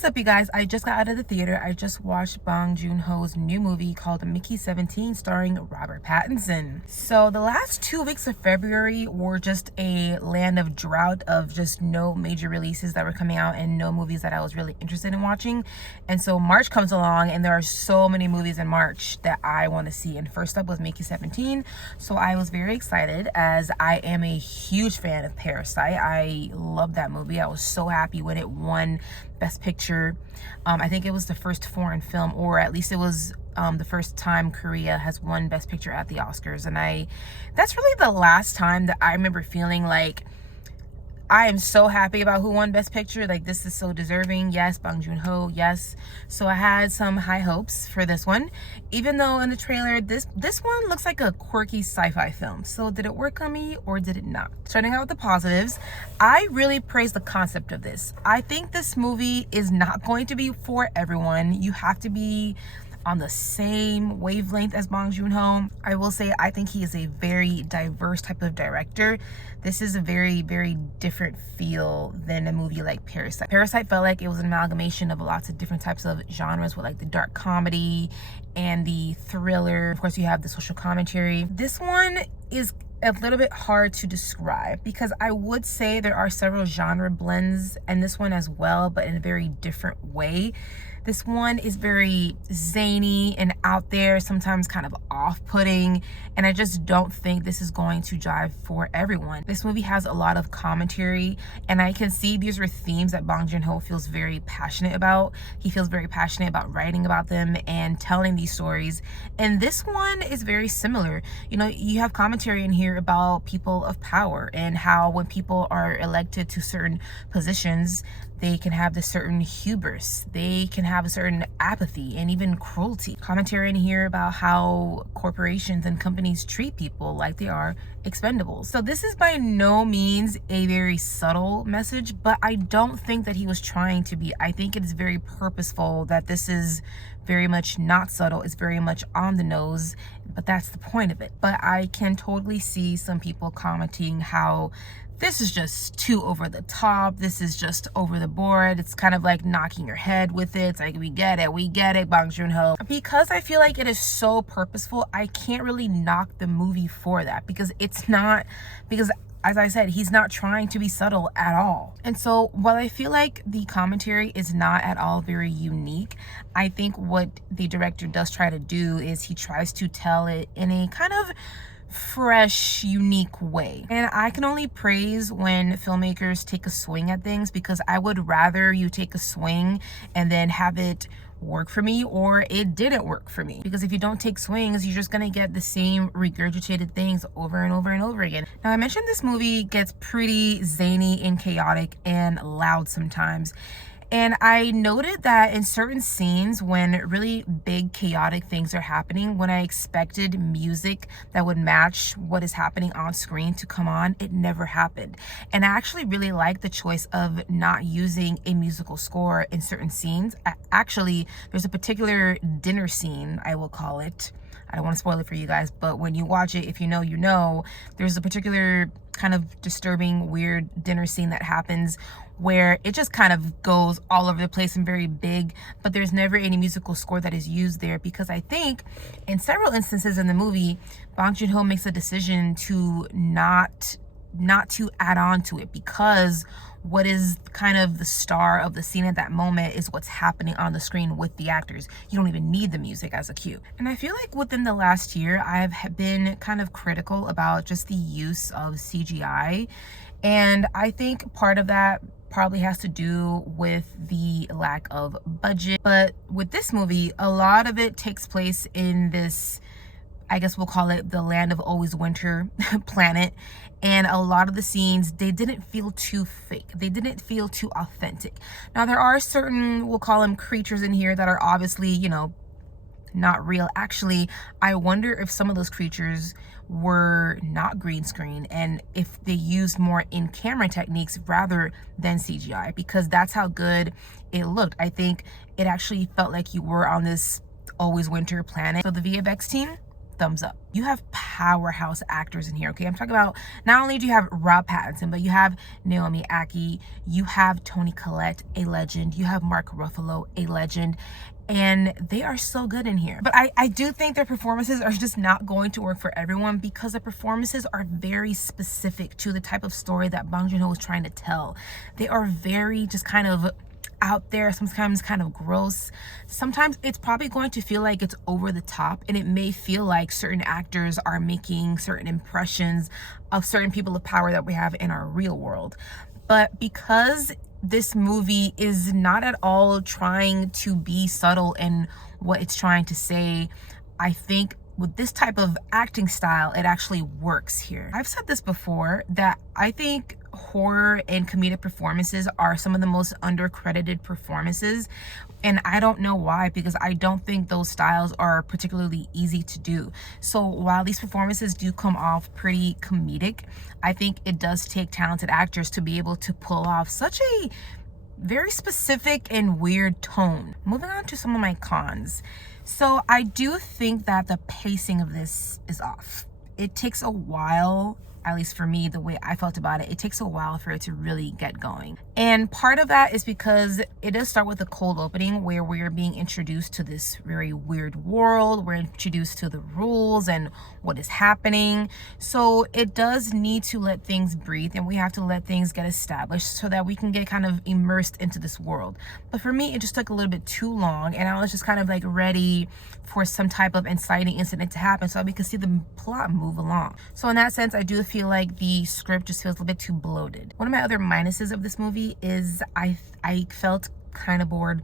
What's up, you guys? I just got out of the theater. I just watched Bong Joon-ho's new movie called Mickey 17 starring Robert Pattinson. So the last 2 weeks of February were just a land of drought of just no major releases that were coming out and no movies that I was really interested in watching. And so March comes along and there are so many movies in March that I want to see. And first up was Mickey 17. So I was very excited as I am a huge fan of Parasite. I love that movie. I was so happy when it won Best Picture. I think it was the first foreign film, or at least it was the first time Korea has won Best Picture at the Oscars. And that's really the last time that I remember feeling like I am so happy about who won Best Picture. Like, this is so deserving. Yes, Bong Joon-ho, yes. So I had some high hopes for this one, even though in the trailer, this one looks like a quirky sci-fi film. So did it work on me or did it not? Starting out with the positives, I really praise the concept of this. I think this movie is not going to be for everyone. You have to be on the same wavelength as Bong Joon-ho. I will say I think he is a very diverse type of director. This is a very, very different feel than a movie like Parasite. Parasite felt like it was an amalgamation of lots of different types of genres with like the dark comedy and the thriller. Of course, you have the social commentary. This one is a little bit hard to describe because I would say there are several genre blends and this one as well, but in a very different way. This one is very zany and out there, sometimes kind of off-putting, and I just don't think this is going to jive for everyone. This movie has a lot of commentary, and I can see these are themes that Bong Joon-ho feels very passionate about. He feels very passionate about writing about them and telling these stories, and this one is very similar. You know, you have commentary in here about people of power and how when people are elected to certain positions, they can have this certain hubris, they can have a certain apathy and even cruelty. Commentary in here about how corporations and companies treat people like they are expendables. So this is by no means a very subtle message, but I don't think that he was trying to be. I think it is very purposeful that this is very much not subtle. It's very much on the nose, but that's the point of it. But I can totally see some people commenting how this is just too over the top. This is just over the board. It's kind of like knocking your head with it. It's like, we get it, Bong Joon-ho. Because I feel like it is so purposeful, I can't really knock the movie for that because it's not, because as I said, he's not trying to be subtle at all. And so while I feel like the commentary is not at all very unique, I think what the director does try to do is he tries to tell it in a kind of fresh, unique way. And I can only praise when filmmakers take a swing at things, because I would rather you take a swing and then have it work for me or it didn't work for me. Because if you don't take swings, you're just gonna get the same regurgitated things over and over and over again. Now, I mentioned this movie gets pretty zany and chaotic and loud sometimes. And I noted that in certain scenes when really big chaotic things are happening, when I expected music that would match what is happening on screen to come on, it never happened. And I actually really like the choice of not using a musical score in certain scenes. Actually, there's a particular dinner scene, I will call it. I don't want to spoil it for you guys, but when you watch it, if you know, you know, there's a particular kind of disturbing, weird dinner scene that happens where it just kind of goes all over the place and very big, but there's never any musical score that is used there, because I think in several instances in the movie, Bong Joon-ho makes a decision to not to add on to it, because what is kind of the star of the scene at that moment is what's happening on the screen with the actors. You don't even need the music as a cue. And I feel like within the last year, I've been kind of critical about just the use of CGI. And I think part of that probably has to do with the lack of budget. But with this movie, a lot of it takes place in this, I guess we'll call it the land of always winter planet. And a lot of the scenes, they didn't feel too fake. They didn't feel too authentic. Now, there are certain, we'll call them creatures in here that are obviously, you know, not real. Actually, I wonder if some of those creatures were not green screen and if they used more in-camera techniques rather than CGI, because that's how good it looked. I think it actually felt like you were on this always winter planet. So the VFX team, thumbs up. You have powerhouse actors in here, okay? I'm talking about, not only do you have Rob Pattinson, but you have Naomi Ackie, you have Toni Collette, a legend, you have Mark Ruffalo, a legend, and they are so good in here. But I do think their performances are just not going to work for everyone, because the performances are very specific to the type of story that Bong Joon-ho is trying to tell. They are very just kind of out there, sometimes kind of gross. Sometimes it's probably going to feel like it's over the top, and it may feel like certain actors are making certain impressions of certain people of power that we have in our real world. But because this movie is not at all trying to be subtle in what it's trying to say, I think with this type of acting style, it actually works here. I've said this before, that I think horror and comedic performances are some of the most undercredited performances, and I don't know why, because I don't think those styles are particularly easy to do. So while these performances do come off pretty comedic, I think it does take talented actors to be able to pull off such a very specific and weird tone. Moving on to some of my cons. So I do think that the pacing of this is off. It takes a while, at least for me, the way I felt about it takes a while for it to really get going. And part of that is because it does start with a cold opening where we're being introduced to this very weird world. We're introduced to the rules and what is happening. So it does need to let things breathe, and we have to let things get established so that we can get kind of immersed into this world. But for me, it just took a little bit too long, and I was just kind of like ready for some type of inciting incident to happen so we could see the plot move along. So in that sense, I do feel like the script just feels a little bit too bloated. One of my other minuses of this movie is I felt kind of bored.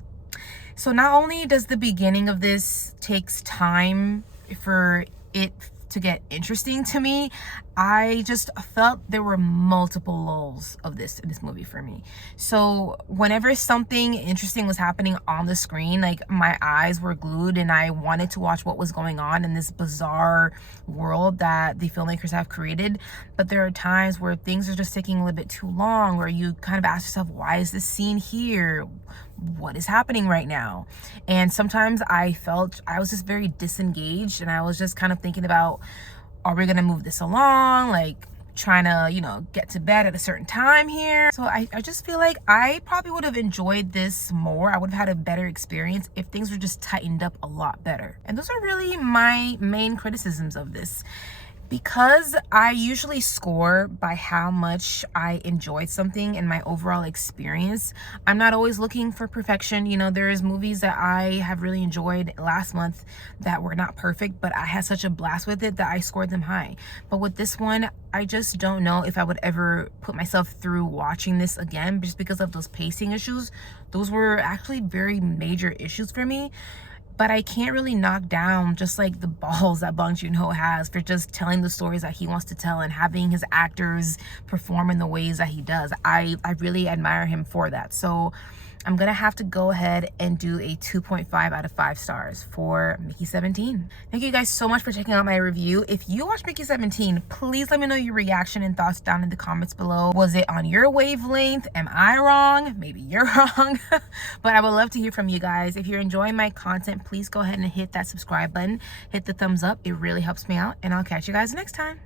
So not only does the beginning of this takes time for it to get interesting to me, I just felt there were multiple lulls of this in this movie for me. So whenever something interesting was happening on the screen, like my eyes were glued and I wanted to watch what was going on in this bizarre world that the filmmakers have created. But there are times where things are just taking a little bit too long, where you kind of ask yourself, why is this scene here? What is happening right now? And sometimes I felt I was just very disengaged, and I was just kind of thinking about, are we gonna move this along, like trying to, you know, get to bed at a certain time here? So I just feel like I probably would have enjoyed this more. I would have had a better experience if things were just tightened up a lot better. And those are really my main criticisms of this. Because I usually score by how much I enjoyed something and my overall experience, I'm not always looking for perfection. You know, there's movies that I have really enjoyed last month that were not perfect, but I had such a blast with it that I scored them high. But with this one, I just don't know if I would ever put myself through watching this again, just because of those pacing issues. Those were actually very major issues for me. But I can't really knock down just like the balls that Bong Joon-ho has for just telling the stories that he wants to tell and having his actors perform in the ways that he does. I really admire him for that. So I'm gonna have to go ahead and do a 2.5 out of 5 stars for Mickey 17. Thank you guys so much for checking out my review. If you watched Mickey 17, please let me know your reaction and thoughts down in the comments below. Was it on your wavelength? Am I wrong? Maybe you're wrong. But I would love to hear from you guys. If you're enjoying my content, please go ahead and hit that subscribe button. Hit the thumbs up. It really helps me out. And I'll catch you guys next time.